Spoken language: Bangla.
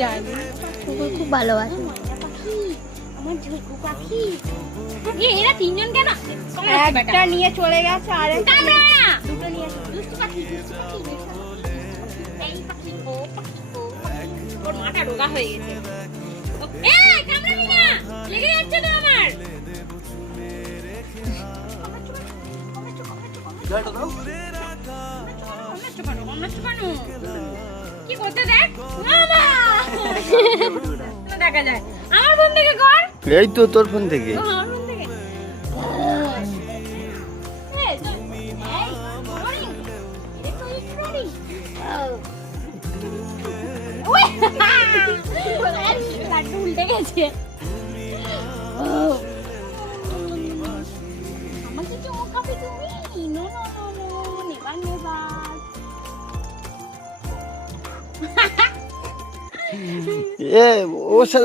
জানি কুকুর খুব ভালোবাসে। আমার ঝুকু পাখি এরা তিনজন কেন একটা নিয়ে চলে গেছে আর দুটো নিয়ে দুষ্টু পাখি এই পাখি ও পাখি ও পাখি ওর মাথা রোগা হয়ে গেছে এই কামড়াবি না লেগে যাচ্ছে তো আমার কি করতে দেখ মামা দেখা যায় আমার ফোন থেকে কর এই তো তোর ফোন থেকে আমার ফোন থেকে উল্টে গেছে আমাকে চুমু খাবে তুমি no no no no never never এ ওর সাথে